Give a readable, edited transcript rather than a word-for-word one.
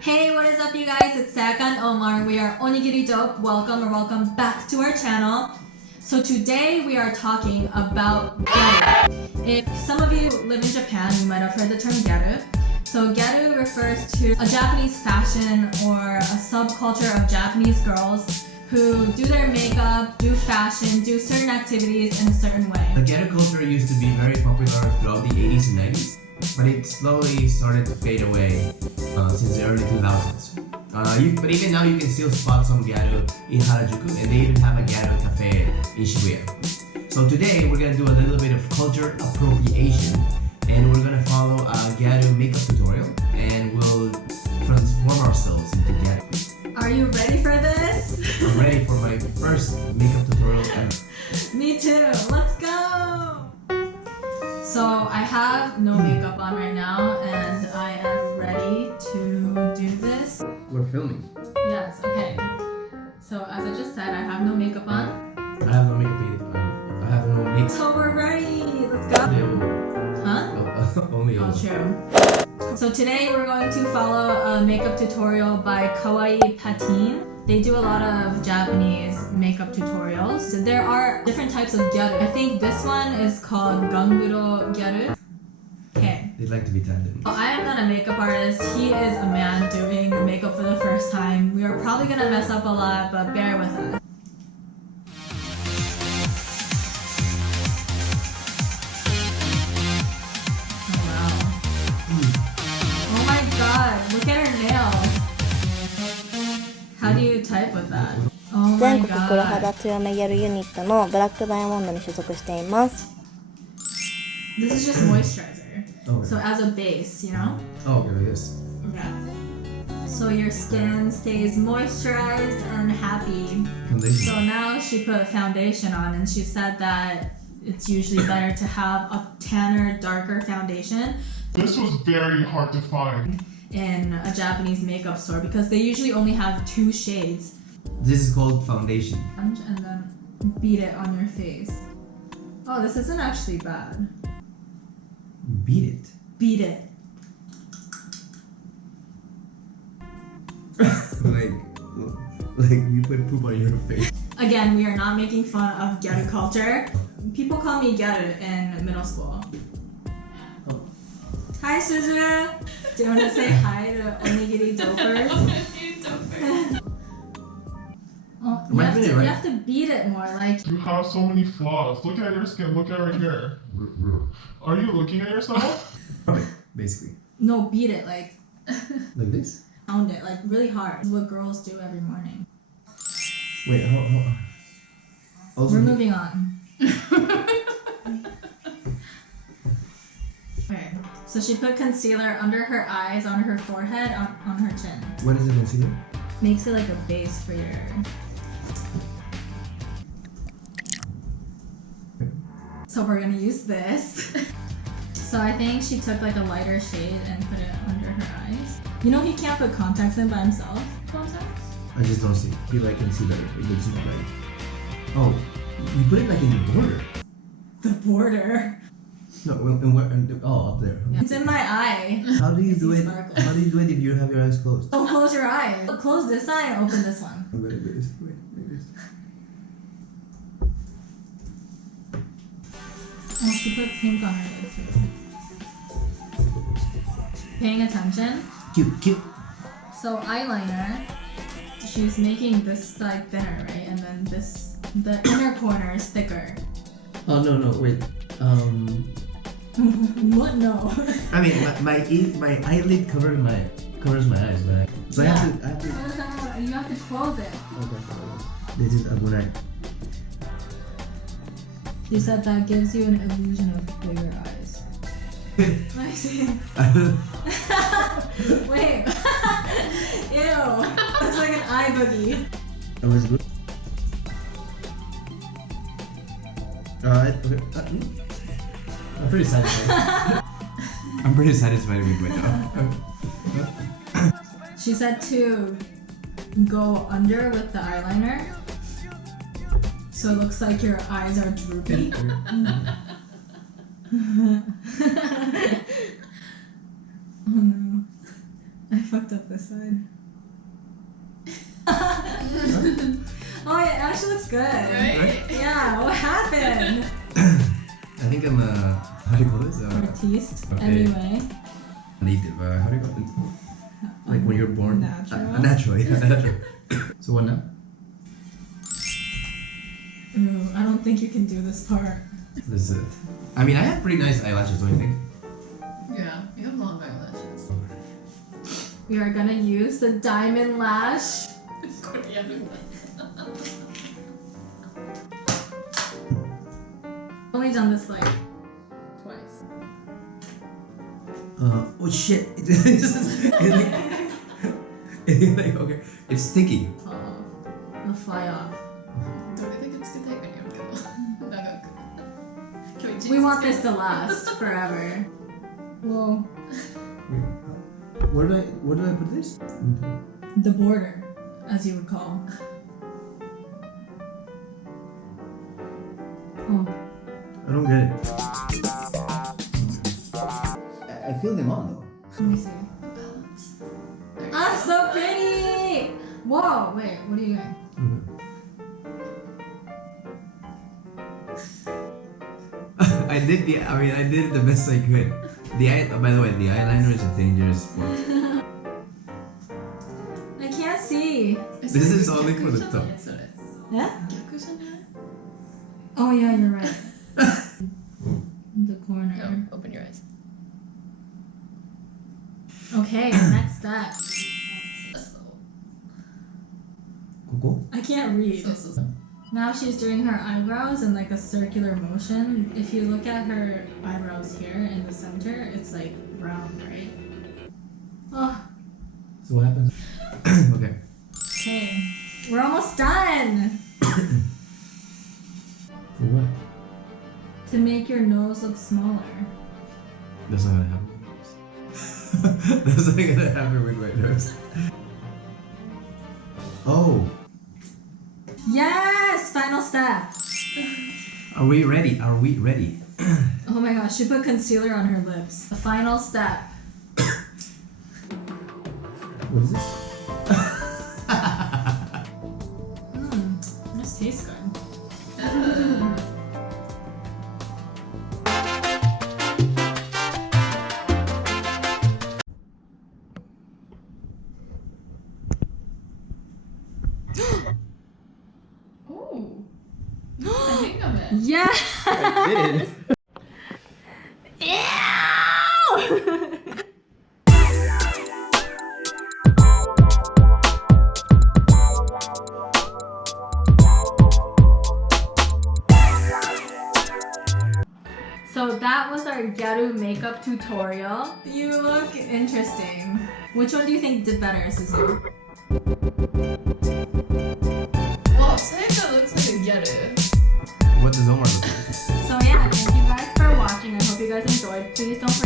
Hey, what is up you guys? It's Saka and Omar. We are Onigiri Dope. Welcome or welcome back to our channel. So today we are talking about gyaru. If some of you live in Japan, you might have heard the term gyaru. So gyaru refers to a Japanese fashion or a subculture of Japanese girls who do their makeup, do fashion, do certain activities in a certain way. The gyaru culture used to be very popular throughout the 80s and 90s, but it slowly started to fade away since the early 2000s. But even now you can still spot some gyaru in Harajuku, and they even have a gyaru cafe in Shibuya. So today we're going to do a little bit of culture appropriation, and we're going to follow a gyaru makeup tutorial, and we'll transform ourselves into gyaru. Are you ready for this? I'm ready for my first makeup tutorial ever. Me too. Let's go! So I have no makeup on right now and I am ready to do this. We're filming. Yes, okay. So as I just said, I have no makeup on. I have no makeup either. I have no makeup. So we're ready. Let's go. Huh? Only Oh, true. So today we're going to follow a makeup tutorial by Kawaii Patine. They do a lot of Japanese makeup tutorials. So there are different types of gyaru. I think this one is called ganguro gyaru. Okay. They like to be tandem. I am not a makeup artist. He is a man doing the makeup for the first time. We are probably gonna mess up a lot, but bear with us. Oh wow. Oh my god, look at her nails. How do you type with that? Oh my 全国黒肌 god. 強めギャルユニットのブラックダイヤモンドに所属しています。 This is just moisturizer. Okay. So as a base, you know? Oh, okay, yes. Yeah. So your skin stays moisturized and happy. Foundation. So now she put foundation on and she said that it's usually better to have a tanner, darker foundation This was very hard to find. in a Japanese makeup store because they usually only have 2 shades. This is called foundation. And then beat it on your face. Oh, this isn't actually bad. Beat it. Beat it. like you put poop on your face. Again, we are not making fun of gyaru culture. People call me gyaru in middle school. Oh. Hi, Suzu. Do you want to say hi to Onigiri Dopers? Oh, you have to beat it more. Like You have so many flaws. Look at your skin. Look at right here. Are you looking at yourself? Basically. no, beat it like Like this? pound it like really hard. It's what girls do every morning. Wait, how also We're moving on. Okay, so she put concealer under her eyes, on her forehead, on her chin. What is the concealer? Makes it like a base for your... So we're gonna use this. So I think she took like a lighter shade and put it under her eyes. You know he can't put contacts in by himself? Contacts? I just don't see. People I can see better. It looks like. Oh, you put it like in the border. The border. No, and where? Oh, up there. It's in my eye. How do you It's do it? sparkle. How do you do it if you have your eyes closed? Oh, close your eyes. Close this eye and open this one. I'm gonna do this. Wait, like this. Oh, she put pink on her lid too. Paying attention. Cute. So eyeliner, she's making this like thinner, right? And then this, the inner corner is thicker. Oh no, wait. What? No. I mean, my eyelid covers my eyes, right? So Yeah. I have to. You have to close it. Okay. This is agunai. She said that gives you an illusion of bigger eyes. I see. Wait. Ew. It's like an eye boogie. That was good. Okay. I'm pretty satisfied. I'm pretty satisfied with myself. She said to go under with the eyeliner so it looks like your eyes are droopy. Oh no. I fucked up this side. Oh, it actually looks good. Right? Yeah, what happened? I think I'm how do you call this? Artiste. Okay. Anyway. Native. How do you call it? Like when you're born. Natural. Natural. Yeah, natural. So what now? Ooh, I don't think you can do this part. This is it. I mean, I have pretty nice eyelashes. Don't you think? Yeah, you have long eyelashes. We are gonna use the diamond lash. Only done this like twice. Oh shit! Like, okay, it's sticky. Oh, it'll fly off. We want this to last forever. Whoa. Where do I put this? The border, as you would call. Oh. I don't get it. I feel them on though. Let me see. Ah, so pretty! Whoa, wait, what are you doing? I did it the best I could. By the way, the eyeliner is a dangerous sport. I can't see. This is only for the top. Yeah? Oh yeah, you're right. The corner. No, open your eyes. Okay, next step. Coco? I can't read. So. Now she's doing her eyebrows in like a circular motion. If you look at her eyebrows here in the center, it's like round, right? Oh, So what happens? Okay. okay. We're almost done! For what? To make your nose look smaller. That's not gonna happen with my nose. That's not gonna happen with my nose. Oh. Yes! Final step! Are we ready? Are we ready? Oh my gosh, she put concealer on her lips. The final step. What is this? This tastes good. Oh. The hang of it. Yeah! I did it. So that was our Gyaru makeup tutorial. You look interesting. Which one do you think did better, Suzu? Well, Sayaka looks like a gyaru. What does Omar look like? So yeah, thank you guys for watching. I hope you guys enjoyed. Please don't